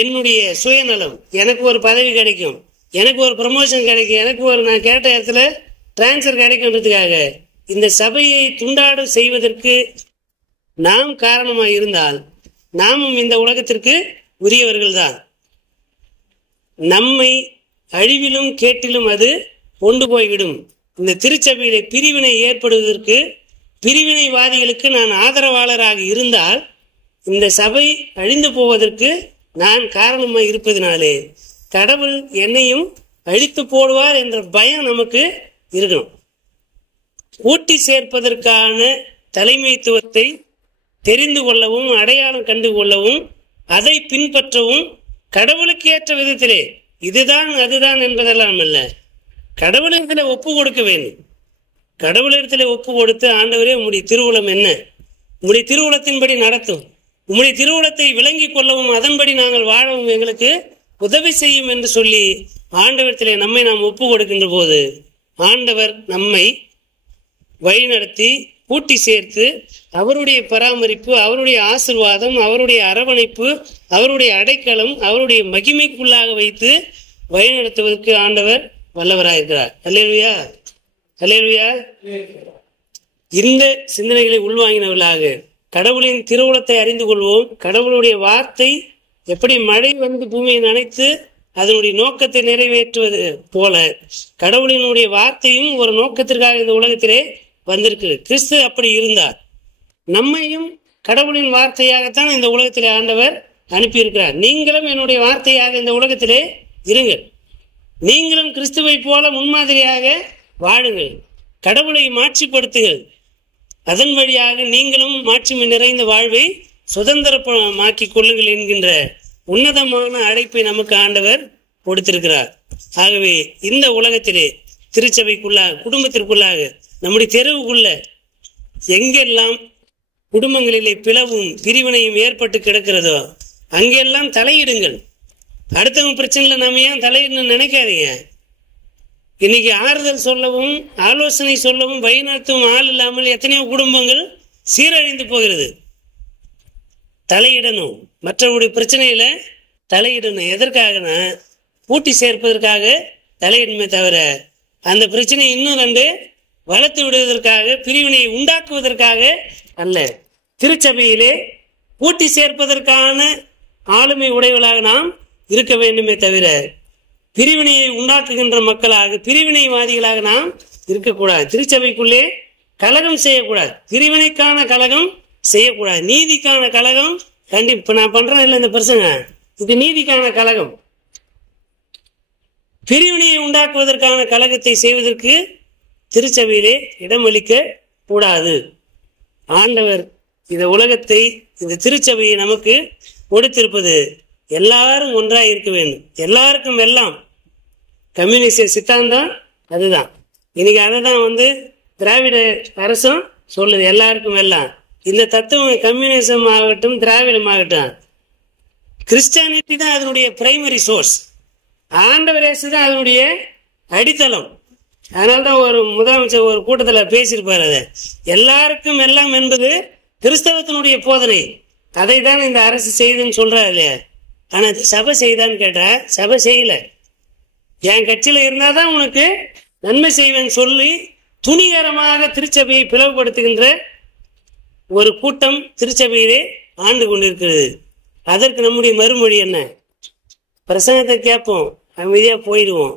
என்னுடைய சுயநலம், எனக்கு ஒரு பதவி கிடைக்கும், எனக்கு ஒரு ப்ரமோஷன் கிடைக்கும், எனக்கு ஒரு நான் கேட்ட இடத்துல டிரான்ஸ்ஃபர் கிடைக்கும்ன்றதுக்காக இந்த சபையை துண்டாடு செய்வதற்கு நாம் காரணமாக இருந்தால் நாமும் இந்த உலகத்திற்கு உரியவர்கள் தான். நம்மை அழிவிலும் கேட்டிலும் அது கொண்டு போய்விடும். இந்த திருச்சபையிலே பிரிவினை ஏற்படுவதற்கு, பிரிவினைவாதிகளுக்கு நான் ஆதரவாளராக இருந்தால் இந்த சபை அழிந்து போவதற்கு நான் காரணமாக இருப்பதினாலே கடவுள் என்னையும் அழித்து போடுவார் என்ற பயம் நமக்கு இருக்கணும். கூட்டி சேர்ப்பதற்கான தலைமைத்துவத்தை தெரிந்து கொள்ளவும், அடையாளம் கண்டு கொள்ளவும், அதை பின்பற்றவும் கடவுளுக்கு ஏற்ற விதத்திலே இதுதான் அதுதான் என்பதெல்லாம் அல்ல, கடவுளிடத்தில் ஒப்பு கொடுக்க வேண்டும். கடவுளிடத்தில் ஒப்பு கொடுத்து, ஆண்டவரே உம்முடைய திருவுளம் என்ன, உம்முடைய திருவுளத்தின்படி நடத்தும், உம்முடைய திருவுளத்தை விளங்கி கொள்ளவும் அதன்படி நாங்கள் வாழவும் எங்களுக்கு உதவி செய்யும் என்று சொல்லி ஆண்டவரத்திலே நம்மை நாம் ஒப்பு கொடுக்கின்ற போது ஆண்டவர் நம்மை வழிநடத்தி கூட்டி சேர்த்து அவருடைய பராமரிப்பு, அவருடைய ஆசீர்வாதம், அவருடைய அரவணைப்பு, அவருடைய அடைக்கலம், அவருடைய மகிமைக்குள்ளாக வைத்து வழிநடத்துவதற்கு ஆண்டவர் வல்லவராயிருக்கிறார். அல்லேலூயா, அல்லேலூயா. இந்த சிந்தனைகளை உள்வாங்கினவர்களாக கடவுளின் திருவுளத்தை அறிந்து கொள்வோம். கடவுளுடைய வார்த்தை எப்படி மழை வந்து பூமியை நனைத்து அதனுடைய நோக்கத்தை நிறைவேற்றுவது போல கடவுளினுடைய வார்த்தையும் ஒரு நோக்கத்திற்காக இந்த உலகத்திலே வந்திருக்கு. கிறிஸ்து அப்படி இருந்தார். நம்மையும் கடவுளின் வார்த்தையாகத்தான் இந்த உலகத்திலே ஆண்டவர் அனுப்பியிருக்கிறார். நீங்களும் என்னுடைய வார்த்தையாக இந்த உலகத்திலே இருங்கள். நீங்களும் கிறிஸ்துவை போல முன்மாதிரியாக வாழுங்கள். கடவுளை மாட்சிப்படுத்துங்கள். அதன் வழியாக நீங்களும் மாட்சிமை நிறைந்த வாழ்வை சுதந்திரமாக்கிக் கொள்ளுங்கள் என்கின்ற உன்னதமான அழைப்பை நமக்கு ஆண்டவர் கொடுத்திருக்கிறார். ஆகவே இந்த உலகத்திலே திருச்சபைக்குள்ளாக, குடும்பத்திற்குள்ளாக, நம்முடைய தெருவுக்குள்ள எங்கெல்லாம் குடும்பங்களிலே பிளவும் பிரிவினையும் ஏற்பட்டு கிடக்கிறதோ அங்கெல்லாம் தலையிடுங்கள். அடுத்தவங்க பிரச்சனையில் நம்ம ஏன் தலையிடணும்னு நினைக்காதீங்க. இன்னைக்கு ஆறுதல் சொல்லவும் ஆலோசனை சொல்லவும் வழிநடத்தவும் ஆள் இல்லாமல் எத்தனையோ குடும்பங்கள் சீரழிந்து போகிறது. தலையிடணும், மற்றவருடைய பிரச்சனையில தலையிடணும். எதற்காகனா கூட்டி சேர்ப்பதற்காக தலையிடணுமே தவிர அந்த பிரச்சனை இன்னும் ரெண்டு வளர்த்து விடுவதற்காக, பிரிவினையை உண்டாக்குவதற்காக அல்ல. திருச்சபையிலே கூட்டி சேர்ப்பதற்கான ஆளுமை உடையவர்களாக நாம் இருக்க வேண்டுமே தவிர பிரிவினையை உண்டாக்குகின்ற மக்களாக, பிரிவினைவாதிகளாக நாம் இருக்கக்கூடாது. திருச்சபைக்குள்ளே கலகம் செய்யக்கூடாது. பிரிவினைக்கான கலகம் செய்யக்கூடாது. நீதிக்கான கலகம் இப்ப நான் பண்றேன் இல்லை இந்த பிரச்சனை, இது நீதிக்கான கலகம். பிரிவினையை உண்டாக்குவதற்கான கலகத்தை செய்வதற்கு திருச்சபையிலே இடமளிக்க கூடாது. ஆண்டவர் இந்த உலகத்தை, இந்த திருச்சபையை நமக்கு கொடுத்திருப்பது எல்லாரும் ஒன்றாக இருக்க வேண்டும். எல்லாருக்கும் எல்லாம் கம்யூனிஸ்ட் சித்தாந்தம் அதுதான். இன்னைக்கு அதை தான் திராவிட அரசும் சொல்லுது, எல்லாருக்கும் எல்லாம். இந்த தத்துவம் கம்யூனிசம் ஆகட்டும், திராவிடம் ஆகட்டும், கிறிஸ்டியானிட்டி தான் அதனுடைய பிரைமரி சோர்ஸ். ஆண்டவர் இயேசு தான் அதனுடைய அடித்தளம். அதனால்தான் ஒரு முதலமைச்சர் ஒரு கூட்டத்தில் பேசியிருப்பார், அதை எல்லாருக்கும் எல்லாம் என்பது கிறிஸ்தவத்தினுடைய போதனை. அதை தான் இந்த அரசு செய்துன்னு சொல்றாரு இல்லையா. ஆனா சபை செய்தான்னு கேட்டா சபை செய்யல. என் கட்சியில இருந்தாதான் உனக்கு நன்மை செய்வேன்னு சொல்லி துணிகரமாக திருச்சபையை பிளவுபடுத்துகின்ற ஒரு கூட்டம் திருச்சபையிலே ஆண்டு கொண்டிருக்கிறது. அதற்கு நம்முடைய மறுமொழி என்ன? பிரசங்கத்தை கேட்போம், அமைதியா போயிடுவோம்.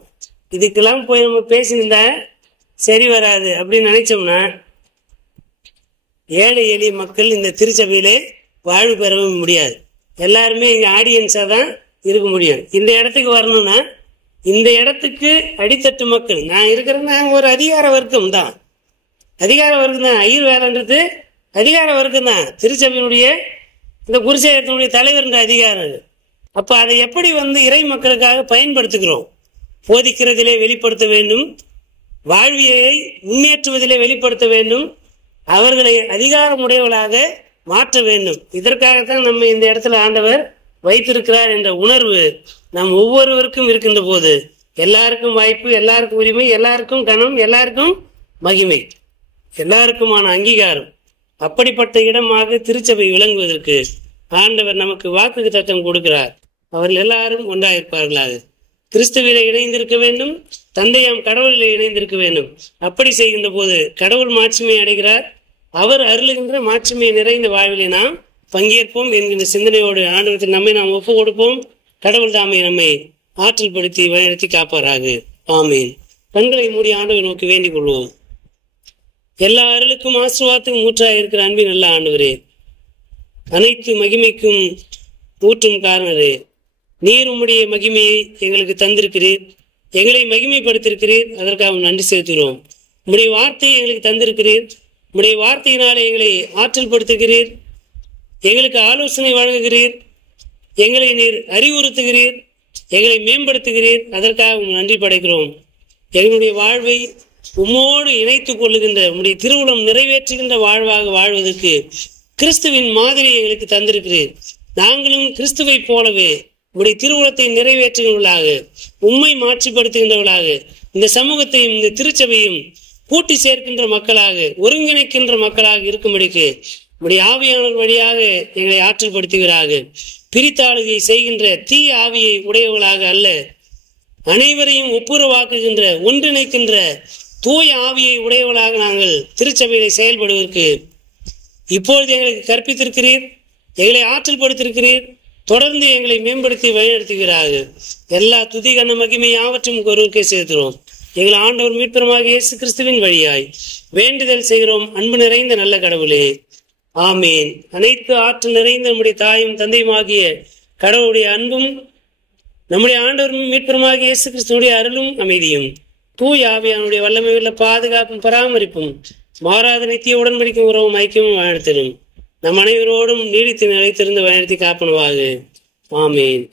இதுக்கெல்லாம் போய் நம்ம பேசியிருந்தா சரி வராது அப்படின்னு நினைச்சோம்னா ஏழை எளிய மக்கள் இந்த திருச்சபையிலே வாழ்வு பெறவும் முடியாது. எல்லாருமே இங்க ஆடியன்ஸா தான் இருக்க முடியும். இந்த இடத்துக்கு வரணும்னா இந்த இடத்துக்கு அடித்தட்டு மக்கள், நான் இருக்கிறேன்னா ஒரு அதிகார வர்க்கம் தான். அதிகார வர்க்கம் தான். ஐயர் வேலைன்றது அதிகார வர்க்கம் தான். திருச்சபையினுடைய இந்த குருசேகத்தினுடைய தலைவர் அதிகாரம். அப்ப அதை எப்படி இறை மக்களுக்காக பயன்படுத்துகிறோம்? போதிக்கிறதிலே வெளிப்படுத்த வேண்டும், வாழ்வியை முன்னேற்றுவதிலே வெளிப்படுத்த வேண்டும், அவர்களை அதிகாரமுடையவர்களாக மாற்ற வேண்டும். இதற்காகத்தான் நம்ம இந்த இடத்துல ஆண்டவர் வைத்திருக்கிறார் என்ற உணர்வு நம் ஒவ்வொருவருக்கும் இருக்கின்ற போது எல்லாருக்கும் வாய்ப்பு, எல்லாருக்கும் உரிமை, எல்லாருக்கும் கனம், எல்லாருக்கும் மகிமை, எல்லாருக்குமான அங்கீகாரம், அப்படிப்பட்ட இடமாக திருச்சபை விளங்குவதற்கு ஆண்டவர் நமக்கு வாக்கு தத்தம் கொடுக்கிறார். அவர்கள் எல்லாரும் ஒன்றாயிருப்பார்களாக. கிறிஸ்துவிலே இணைந்திருக்க வேண்டும், தந்தையாம் கடவுளிலே இணைந்திருக்க வேண்டும். அப்படி செய்கின்ற போது கடவுள் மாட்சிமை அடைகிறார். அவர் அருளுகின்ற மாட்சிமை நிறைந்த வாழ்விலே நாம் பங்கேற்போம் என்கின்ற சிந்தனையோடு ஆண்டவரத்தில் நம்மை நாம் ஒப்பு கொடுப்போம். கடவுள் தாமே நம்மை ஆற்றல் படுத்தி வழிநடத்தி காப்பாராக. ஆமீன். கண்களை மூடி ஆண்டவரை நோக்கி வேண்டிக் கொள்வோம். எல்லா அருளுக்கும் ஆசீர்வாதத்துக்கும் ஊற்றாக இருக்கிற அன்பின் நல்ல ஆண்டவரே, அனைத்து மகிமைக்கும் ஊற்றும் காரணரே, நீர் உம்முடைய மகிமையை எங்களுக்கு தந்திருக்கிறீர், எங்களை மகிமைப்படுத்திருக்கிறீர். அதற்காக நன்றி செலுத்துகிறோம். உம்முடைய வார்த்தையை எங்களுக்கு தந்திருக்கிறீர். உம்முடைய வார்த்தையினாலே எங்களை ஆற்றல் படுத்துகிறீர், எங்களுக்கு ஆலோசனை வழங்குகிறீர், எங்களை நீர் அறிவுறுத்துகிறீர், எங்களை மேம்படுத்துகிறீர். அதற்காக நன்றி படைக்கிறோம். எங்களுடைய வாழ்வை உம்மோடு இணைத்துக் கொள்ளுகின்ற உம்முடைய திருவுளம் நிறைவேற்றுகின்ற வாழ்வாக வாழ்வதற்கு கிறிஸ்துவின் மாதிரி எங்களுக்கு தந்திருக்கிறீர். நாங்களும் கிறிஸ்துவை போலவே உம்முடைய திருவுளத்தை நிறைவேற்றுகிறவர்களாக, உம்மை மாட்சிப்படுத்துகின்றவர்களாக, இந்த சமூகத்தையும் இந்த திருச்சபையும் கூட்டி சேர்க்கின்ற மக்களாக, ஒருங்கிணைக்கின்ற மக்களாக இருக்கும்படிக்கு உம்முடைய ஆவியானவர் வழியாக எங்களை ஆற்றல் படுத்துகிறார்கள். பிரித்தாளுகை செய்கின்ற தீ ஆவியை உடையவர்களாக அல்ல, அனைவரையும் ஒப்புரவாக்குகின்ற ஒன்றிணைக்கின்ற தூய ஆவியை உடையவர்களாக நாங்கள் திருச்சபையிலே செயல்படுவதற்கு இப்பொழுது எங்களுக்கு கற்பித்திருக்கிறீர், எங்களை ஆற்றல் படுத்திருக்கிறீர். தொடர்ந்து எங்களை மேம்படுத்தி வழிநடத்துகிறார்கள். எல்லா துதி கன மகிமை யாவற்றும் ஒருவருக்கே சேர்க்கிறோம். எங்கள் ஆண்டவர் மீட்பெருமாக இயேசு கிறிஸ்துவின் வழியாய் வேண்டுதல் செய்கிறோம். அன்பு நிறைந்த நல்ல கடவுளே, ஆமீன். அனைத்து ஆற்றல் நிறைந்த நம்முடைய தாயும் தந்தையுமாகிய கடவுளுடைய அன்பும் நம்முடைய ஆண்டவர் மீட்பெருமாக இயேசு கிறிஸ்துடைய அருளும் அமைதியும் தூய ஆவியானுடைய வல்லமை உள்ள பாதுகாப்பும் பராமரிப்பும் மாறாத நித்திய உடன்படிக்கும் உறவும் ஐக்கியமும் வாழ்த்திடும் நம் அனைவரோடும் நீடித்து நிலைத்திருந்து வழிநடத்தி காப்பனவாக. ஆமீன்.